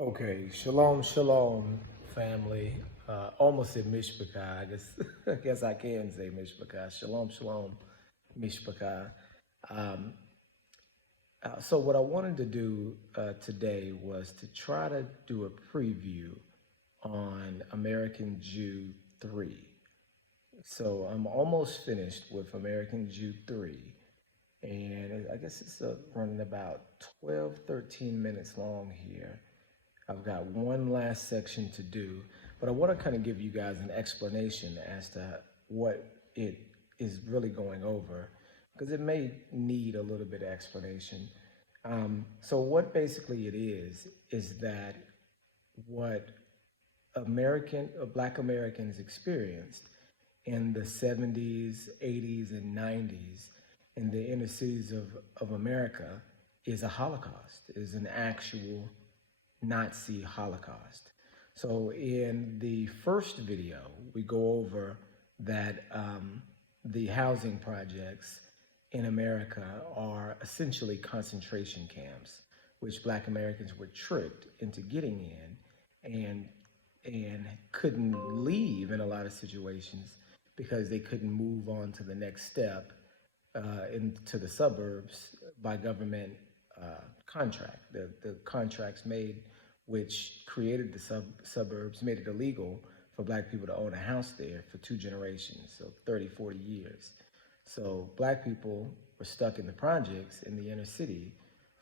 Okay, shalom, shalom, family. Almost said mishpachah. I guess I can say mishpachah. Shalom, shalom, mishpachah. Um, so what I wanted to do today was to try to do a preview on American Jew 3. So I'm almost finished with American Jew 3. And I guess it's running about 12, 13 minutes long here. I've got one last section to do, but I want to kind of give you guys an explanation as to what it is really going over, because it may need a little bit of explanation. So what basically it is that what Black Americans experienced in the 70s, 80s, and 90s in the inner cities of America is a Holocaust, is an actual Nazi Holocaust. So in the first video, we go over that the housing projects in America are essentially concentration camps, which Black Americans were tricked into getting in, and couldn't leave in a lot of situations because they couldn't move on to the next step into the suburbs by government contract. The contracts made, which created the suburbs, made it illegal for Black people to own a house there for 2 generations, so 30, 40 years. So Black people were stuck in the projects in the inner city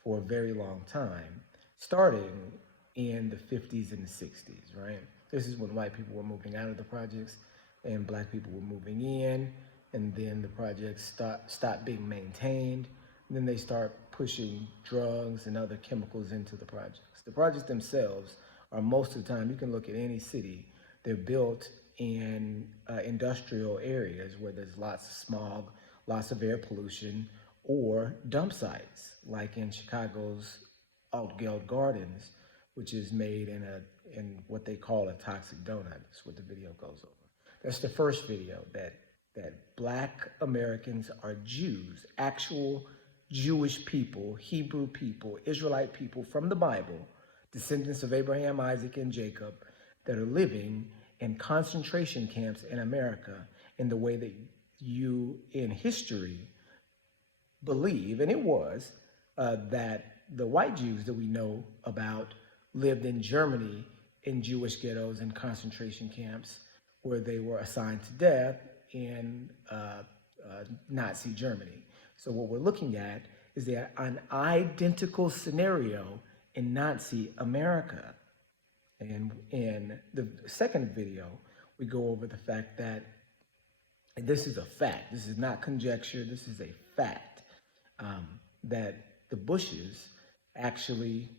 for a very long time, starting in the 50s and the 60s, right? This is when white people were moving out of the projects and Black people were moving in, and then the projects stopped being maintained. And then they start pushing drugs and other chemicals into the projects. The projects themselves are, most of the time, you can look at any city, they're built in industrial areas where there's lots of smog, lots of air pollution, or dump sites, like in Chicago's Altgeld Gardens, which is made in what they call a toxic donut. That's what the video goes over. That's the first video, that Black Americans are Jews, actual Jewish people, Hebrew people, Israelite people from the Bible, descendants of Abraham, Isaac, and Jacob, that are living in concentration camps in America in the way that you in history believe, and it was, that the white Jews that we know about lived in Germany in Jewish ghettos and concentration camps where they were assigned to death in Nazi Germany. So what we're looking at is that an identical scenario in Nazi America. And in the second video, we go over the fact that, and this is a fact, this is not conjecture, this is a fact, that the Bushes actually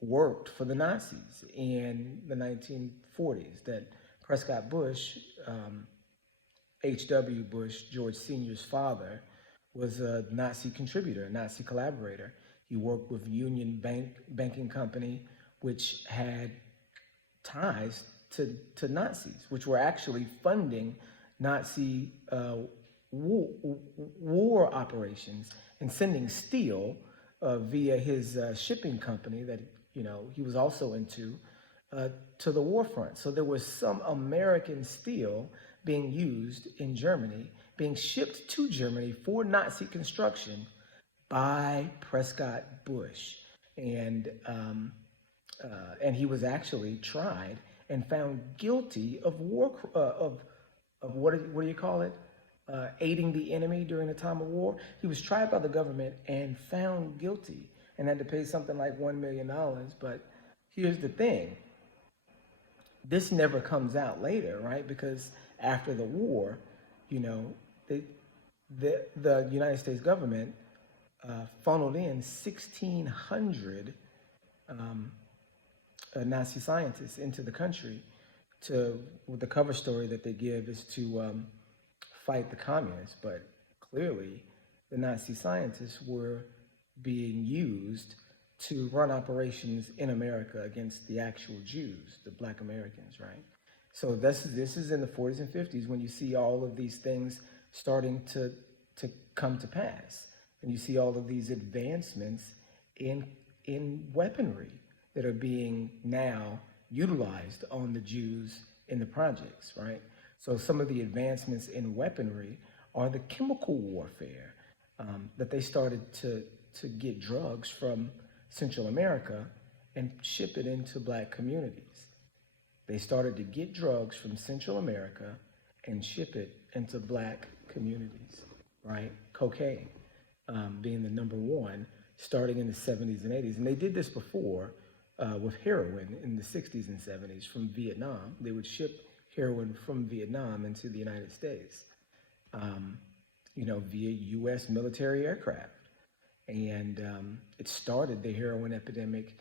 worked for the Nazis in the 1940s, that Prescott Bush, H.W. Bush, George Sr.'s father, was a Nazi contributor, a Nazi collaborator. He worked with Union Banking Company, which had ties to Nazis, which were actually funding Nazi war operations and sending steel via his shipping company that he was also into to the war front. So there was some American steel being used in Germany, being shipped to Germany for Nazi construction by Prescott Bush, and he was actually tried and found guilty of what do you call it? Aiding the enemy during the time of war. He was tried by the government and found guilty and had to pay something like $1 million. But here's the thing: this never comes out later, right? Because after the war, the United States government funneled in 1,600 Nazi scientists into the country the cover story that they give is to fight the communists. But clearly, the Nazi scientists were being used to run operations in America against the actual Jews, the Black Americans, right? So this is in the 40s and 50s when you see all of these things starting to come to pass, and you see all of these advancements in weaponry that are being now utilized on the Jews in the projects, right? So some of the advancements in weaponry are the chemical warfare that they started to get drugs from Central America and ship it into black communities. They started to get drugs from Central America and ship it into black communities, right? Cocaine being the number one, starting in the 70s and 80s. And they did this before with heroin in the 60s and 70s from Vietnam. They would ship heroin from Vietnam into the United States, via U.S. military aircraft. And it started the heroin epidemic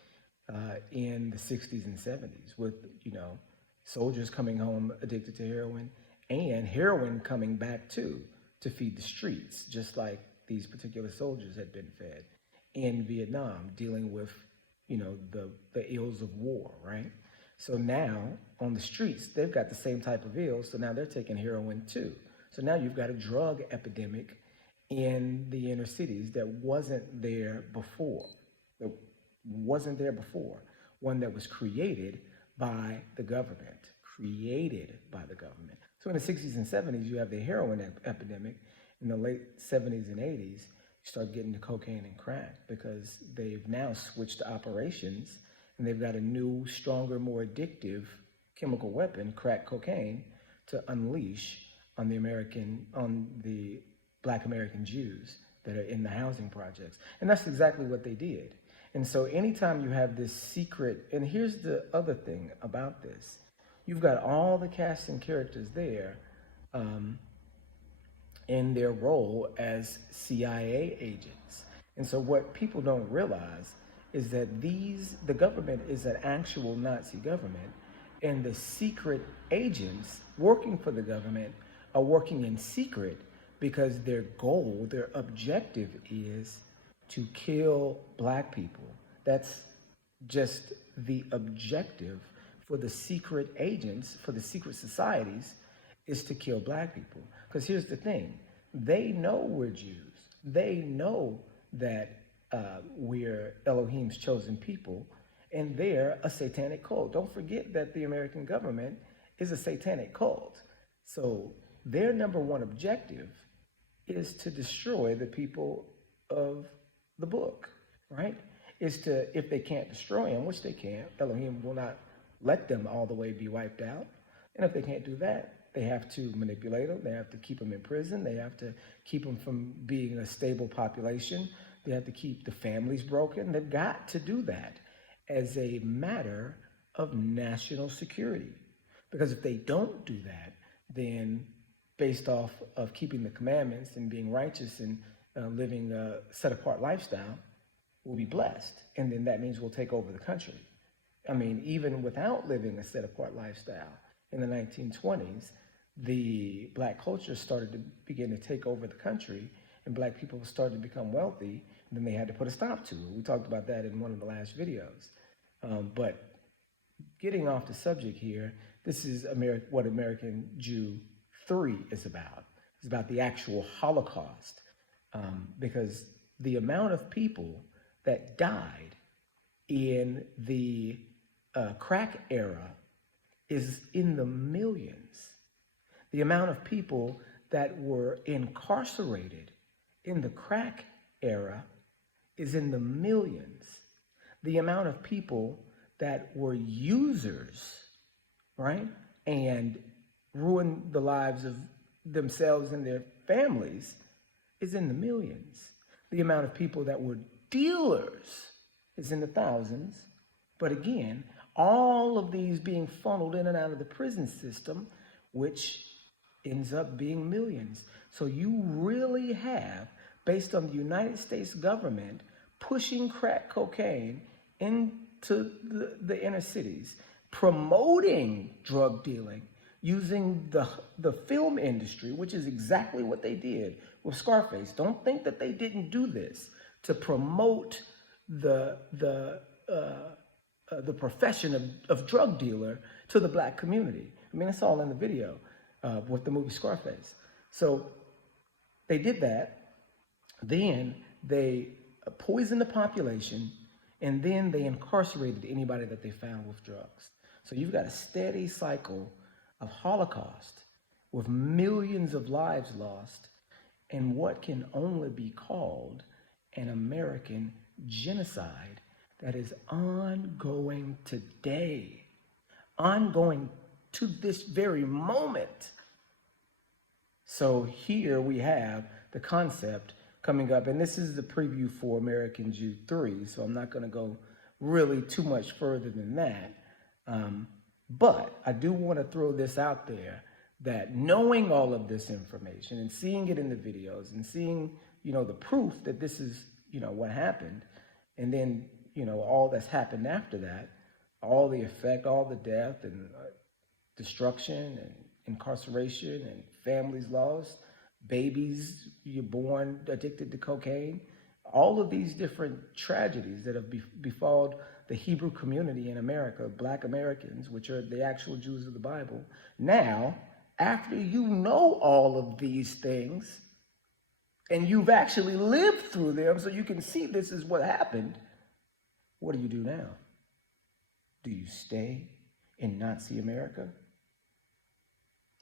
in the 60s and 70s with, soldiers coming home addicted to heroin and heroin coming back too to feed the streets, just like these particular soldiers had been fed in Vietnam, dealing with, the ills of war, right? So now on the streets, they've got the same type of ills, so now they're taking heroin too. So now you've got a drug epidemic in the inner cities that wasn't there before. One that was created by the government. So in the 60s and 70s, you have the heroin epidemic. In the late 70s and 80s, you start getting to cocaine and crack because they've now switched operations and they've got a new, stronger, more addictive chemical weapon, crack cocaine, to unleash on the Black American Jews that are in the housing projects. And that's exactly what they did. And so anytime you have this secret, and here's the other thing about this, you've got all the cast and characters there in their role as CIA agents. And so what people don't realize is that the government is an actual Nazi government, and the secret agents working for the government are working in secret because their goal, their objective is to kill black people. That's just the objective for the secret agents, for the secret societies, is to kill black people. Because here's the thing, they know we're Jews. They know that we're Elohim's chosen people, and they're a satanic cult. Don't forget that the American government is a satanic cult. So their number one objective is to destroy the people of the book, right? Is to, if they can't destroy them, which they can't, Elohim will not let them all the way be wiped out. And if they can't do that, they have to manipulate them. They have to keep them in prison. They have to keep them from being a stable population. They have to keep the families broken. They've got to do that as a matter of national security. Because if they don't do that, then based off of keeping the commandments and being righteous and living a set-apart lifestyle, we'll be blessed. And then that means we'll take over the country. I mean, even without living a set-apart lifestyle, in the 1920s, the black culture started to begin to take over the country, and black people started to become wealthy, and then they had to put a stop to it. We talked about that in one of the last videos. But getting off the subject here, this is what American Jew 3 is about. It's about the actual Holocaust, because the amount of people that died in the crack era is in the millions. The amount of people that were incarcerated in the crack era is in the millions. The amount of people that were users, right, and ruined the lives of themselves and their families is in the millions. The amount of people that were dealers is in the thousands. But again, all of these being funneled in and out of the prison system, which ends up being millions. So you really have, based on the United States government, pushing crack cocaine into the inner cities, promoting drug dealing, using the film industry, which is exactly what they did with Scarface. Don't think that they didn't do this to promote the profession of drug dealer to the black community. I mean, it's all in the video with the movie Scarface. So they did that. Then they poisoned the population and then they incarcerated anybody that they found with drugs. So you've got a steady cycle of Holocaust with millions of lives lost and what can only be called an American genocide that is ongoing today, ongoing to this very moment. So here we have the concept coming up, and this is the preview for American Jew 3, so I'm not going to go really too much further than that. But I do want to throw this out there, that knowing all of this information and seeing it in the videos and seeing, the proof that this is, what happened, and then, all that's happened after that, all the effect, all the death and destruction and incarceration and families lost, babies you're born addicted to cocaine, all of these different tragedies that have befalled the Hebrew community in America, Black Americans, which are the actual Jews of the Bible. Now, after you know all of these things, and you've actually lived through them so you can see this is what happened, what do you do now? Do you stay in Nazi America?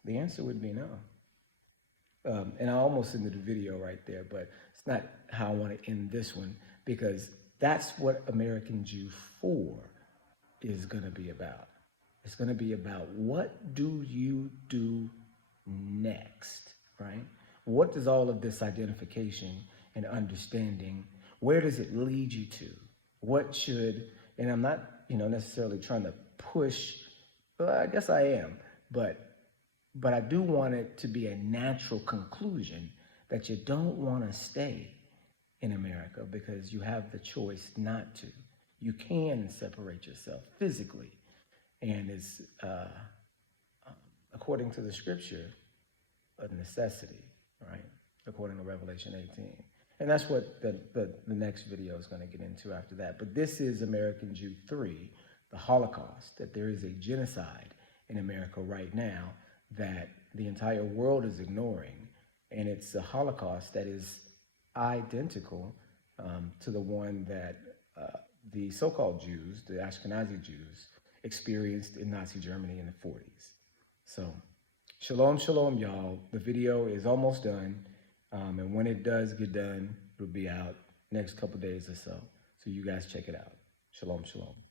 The answer would be no. And I almost ended the video right there, but it's not how I want to end this one, because that's what American Jew 4 is going to be about. It's going to be about, what do you do next, right? What does all of this identification and understanding, where does it lead you to? What should, and I'm not, necessarily trying to push, I guess I am, but I do want it to be a natural conclusion that you don't want to stay in America because you have the choice not to. You can separate yourself physically, and it's, according to the scripture, a necessity, right? According to Revelation 18. And that's what the next video is going to get into after that. But this is American Jew 3, the Holocaust, that there is a genocide in America right now that the entire world is ignoring. And it's a Holocaust that is identical to the one that the so-called Jews, the Ashkenazi Jews, experienced in Nazi Germany in the 40s. So, shalom, shalom, y'all. The video is almost done. And when it does get done, it'll be out next couple days or so. So you guys check it out. Shalom, shalom.